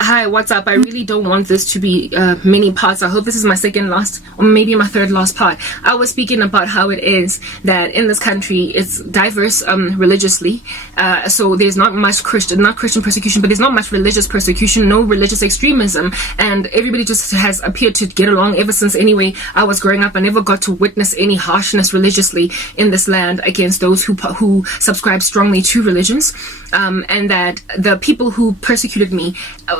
Hi, what's up? I really don't want this to be many parts. I hope this is my second last, or maybe my third last part. I was speaking about how it is that in this country it's diverse religiously. So there's not much Christian persecution, but there's not much religious persecution, no religious extremism, and everybody just has appeared to get along ever since. Anyway, I was growing up, I never got to witness any harshness religiously in this land against those who subscribe strongly to religions, and that the people who persecuted me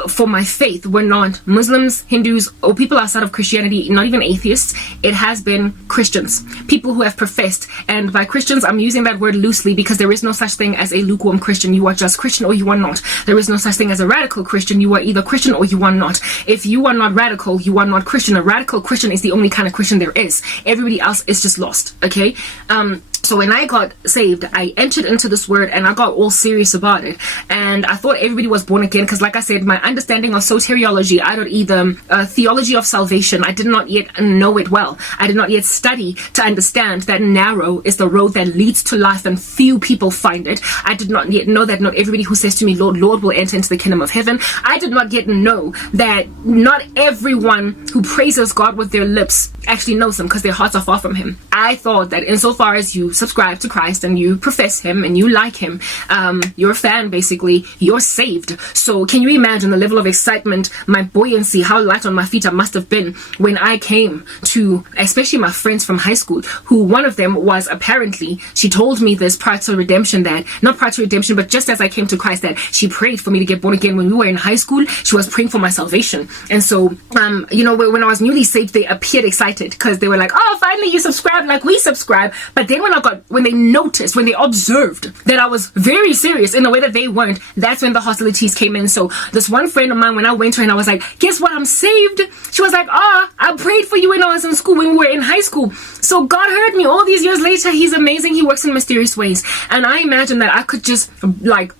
for my faith were not Muslims, Hindus, or people outside of Christianity, not even atheists. It has been Christians, people who have professed, and by Christians I'm using that word loosely because there is no such thing as a lukewarm Christian. You are just Christian or you are not. There is no such thing as a radical Christian. You are either Christian or you are not. If you are not radical, you are not Christian. A radical Christian is the only kind of Christian there is. Everybody else is just lost, okay? So when I got saved, I entered into this word and I got all serious about it. And I thought everybody was born again because, like I said, my understanding of soteriology, I don't either theology of salvation, I did not yet know it well. I did not yet study to understand that narrow is the road that leads to life and few people find it. I did not yet know that not everybody who says to me, Lord, Lord, will enter into the kingdom of heaven. I did not yet know that not everyone who praises God with their lips actually knows him because their hearts are far from him. I thought that insofar as you subscribe to Christ and you profess him and you like him, you're a fan basically, you're saved. So can you imagine the level of excitement, my buoyancy, how light on my feet I must have been when I came to, especially my friends from high school, who one of them was apparently, she told me this prior to redemption, that not prior to redemption but just as I came to Christ, that she prayed for me to get born again. When we were in high school, she was praying for my salvation. And so you know, when I was newly saved, they appeared excited because they were like, oh, finally you subscribe like we subscribe. But then when they noticed, when they observed that I was very serious in a way that they weren't, that's when the hostilities came in. So this one friend of mine, when I went to her and I was like, guess what, I'm saved, she was like, I prayed for you when I was in school, when we were in high school. So God heard me all these years later. He's amazing. He works in mysterious ways. And I imagine that I could just like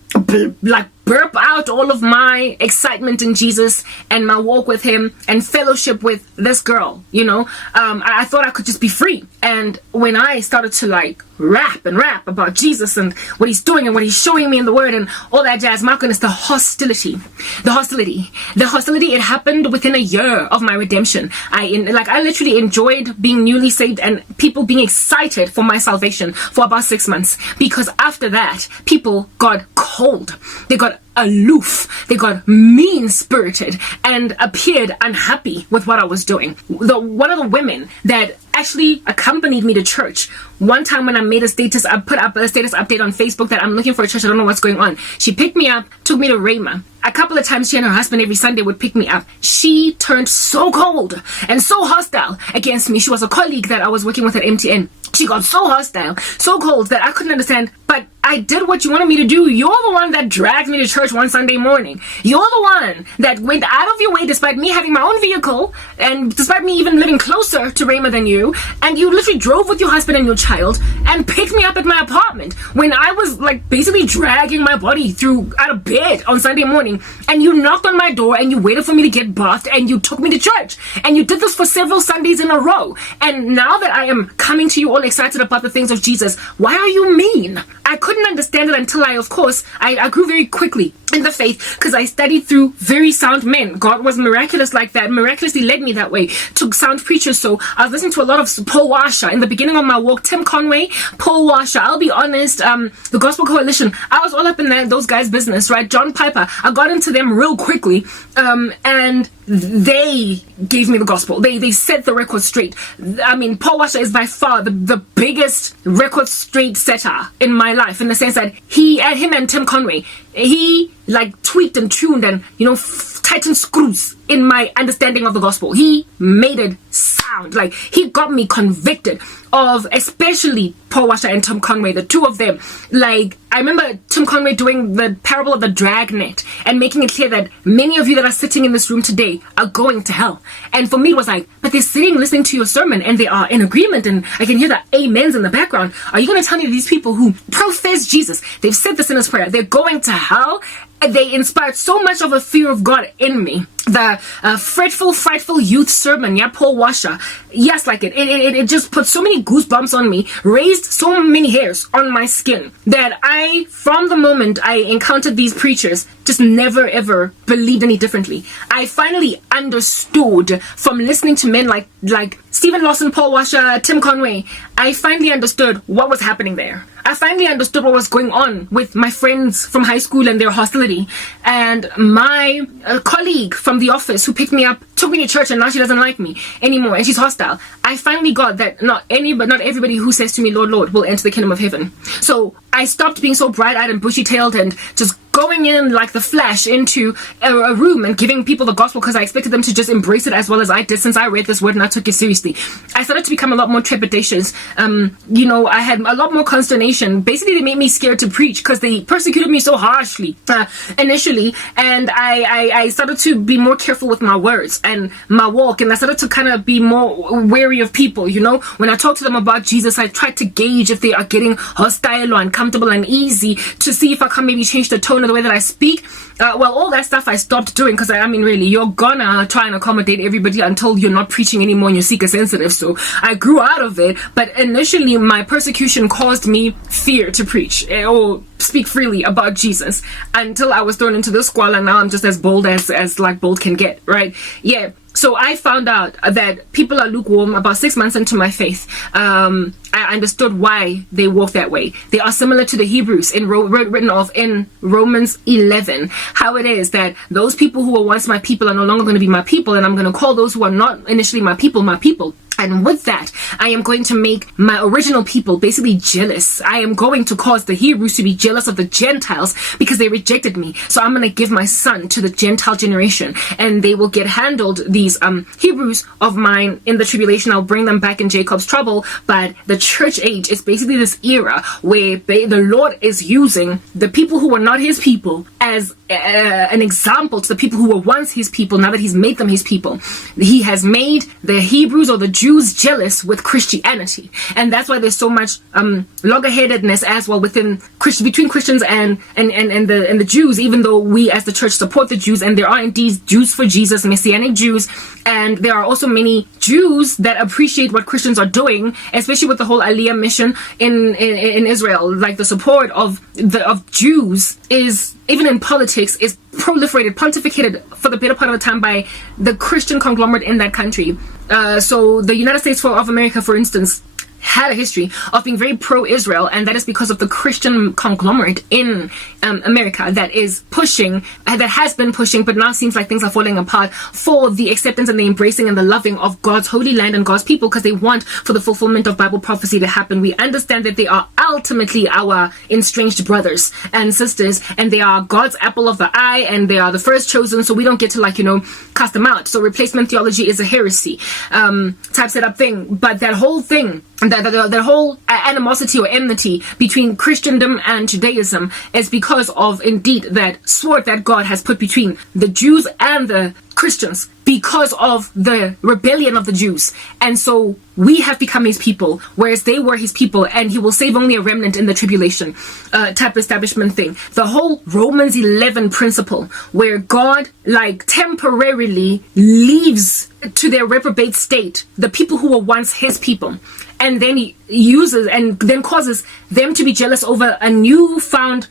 burp out all of my excitement in Jesus and my walk with him and fellowship with this girl, you know. I thought I could just be free. And when I started to like rap about Jesus and what he's doing and what he's showing me in the word and all that jazz, my goodness, the hostility, it happened within a year of my redemption. I literally enjoyed being newly saved and people being excited for my salvation for about 6 months, because after that people got cold, they got aloof, they got mean-spirited and appeared unhappy with what I was doing. One of the women that actually accompanied me to church, one time when I made a status, I put up a status update on Facebook that I'm looking for a church, I don't know what's going on. She picked me up, took me to Rhema. A couple of times she and her husband every Sunday would pick me up. She turned so cold and so hostile against me. She was a colleague that I was working with at MTN. She got so hostile, so cold that I couldn't understand. But I did what you wanted me to do. You're the one that dragged me to church one Sunday morning. You're the one that went out of your way, despite me having my own vehicle and despite me even living closer to Rhema than you, and you literally drove with your husband and your child and picked me up at my apartment when I was like basically dragging my body out of bed on Sunday morning, and you knocked on my door and you waited for me to get bathed and you took me to church, and you did this for several Sundays in a row. And now that I am coming to you all excited about the things of Jesus, why are you mean? I couldn't understand it until I grew very quickly in the faith because I studied through very sound men. God was miraculous like that, miraculously led me that way to sound preachers. So I was listening to a lot of Paul Washer in the beginning of my walk, Tim Conway, Paul Washer. I'll be honest, the Gospel Coalition, I was all up in those guys' business, right? John Piper, I got into them real quickly, and they gave me the gospel. They set the record straight. I mean, Paul Washer is by far the biggest record straight setter in my life, in the sense that him and Tim Conway, he like tweaked and tuned and, you know, tightened screws in my understanding of the gospel. He made it sound like he got me convicted of, especially Paul Washer and Tim Conway, the two of them. Like, I remember Tim Conway doing the parable of the dragnet and making it clear that many of you that are sitting in this room today are going to hell. And for me, it was like, but they're sitting listening to your sermon and they are in agreement and I can hear the amens in the background. Are you going to tell me these people who profess Jesus, they've said this in his prayer, they're going to hell? They inspired so much of a fear of God in me. The fretful, frightful youth sermon, yeah, Paul Washer. Yes, like it just put so many goosebumps on me, raised so many hairs on my skin that from the moment I encountered these preachers just never ever believed any differently. I finally understood from listening to men like Stephen Lawson, Paul Washer, Tim Conway. I finally understood what was happening there. I finally understood what was going on with my friends from high school and their hostility. And my colleague from the office who picked me up took me to church, and now she doesn't like me anymore and she's hostile. I finally got that not everybody who says to me, Lord, Lord, will enter the kingdom of heaven. So I stopped being so bright-eyed and bushy-tailed and just going in like the Flash into a room and giving people the gospel because I expected them to just embrace it as well as I did, since I read this word and I took it seriously. I started to become a lot more trepidatious. I had a lot more consternation. Basically, they made me scared to preach because they persecuted me so harshly initially, and I started to be more careful with my words and my walk, and I started to kind of be more wary of people. When I talk to them about Jesus, I try to gauge if they are getting hostile or uncomfortable and easy to see if I can maybe change the tone of the way that I speak. All that stuff I stopped doing because really, you're gonna try and accommodate everybody until you're not preaching anymore and you're seeker sensitive. So I grew out of it, but initially my persecution caused me fear to preach or speak freely about Jesus until I was thrown into the squall, and now I'm just as bold as like bold can get, right? Yeah. So I found out that people are lukewarm about 6 months into my faith. I understood why they walk that way. They are similar to the Hebrews written of in Romans 11. How it is that those people who were once my people are no longer going to be my people, and I'm going to call those who are not initially my people, my people. And with that, I am going to make my original people basically jealous. I am going to cause the Hebrews to be jealous of the Gentiles because they rejected me. So I'm going to give my son to the Gentile generation, and they will get handled, these Hebrews of mine, in the tribulation. I'll bring them back in Jacob's trouble. But the church age is basically this era where the Lord is using the people who were not his people as an example to the people who were once his people. Now that he's made them his people, he has made the Hebrews or the Jews jealous with Christianity, and that's why there's so much loggerheadedness as well between Christians and the Jews. Even though we as the church support the Jews, and there are indeed Jews for Jesus, Messianic Jews, and there are also many Jews that appreciate what Christians are doing, especially with the whole Aliyah mission in Israel. Like the support of Jews is, even in politics, is proliferated, pontificated for the better part of the time by the Christian conglomerate in that country. So the United States of America, for instance, had a history of being very pro-Israel, and that is because of the Christian conglomerate in America that is pushing, that has been pushing, but now seems like things are falling apart, for the acceptance and the embracing and the loving of God's holy land and God's people, because they want for the fulfillment of Bible prophecy to happen. We understand that they are ultimately our estranged brothers and sisters, and they are God's apple of the eye, and they are the first chosen, so we don't get to cast them out. So replacement theology is a heresy type setup thing. But that whole thing, that whole animosity or enmity between Christendom and Judaism is because of, indeed, that sword that God has put between the Jews and the Christians because of the rebellion of the Jews. And so we have become his people, whereas they were his people, and he will save only a remnant in the tribulation type establishment thing. The whole Romans 11 principle, where God temporarily leaves to their reprobate state the people who were once his people, and then he uses and then causes them to be jealous over a newfound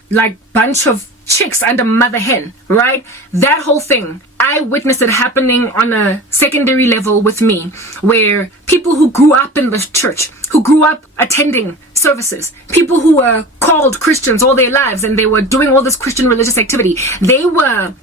bunch of chicks under mother hen, right? That whole thing, I witnessed it happening on a secondary level with me, where people who grew up in the church, who grew up attending services, people who were called Christians all their lives, and they were doing all this Christian religious activity, they were,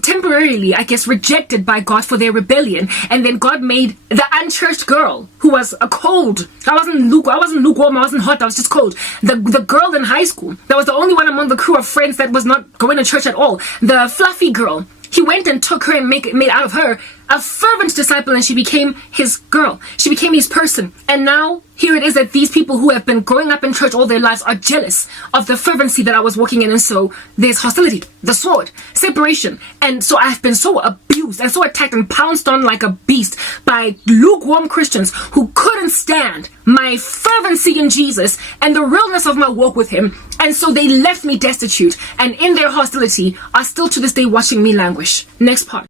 temporarily, I guess, rejected by God for their rebellion. And then God made the unchurched girl, who was a cold, I wasn't lukewarm, I wasn't hot, I was just cold. The girl in high school, that was the only one among the crew of friends that was not going to church at all. The fluffy girl, he went and took her and made out of her a fervent disciple, and she became his girl. She became his person. And now here it is that these people who have been growing up in church all their lives are jealous of the fervency that I was walking in. And so there's hostility, the sword, separation. And so I've been so abused and so attacked and pounced on like a beast by lukewarm Christians who couldn't stand my fervency in Jesus and the realness of my walk with him. And so they left me destitute, and in their hostility are still to this day watching me languish. Next part.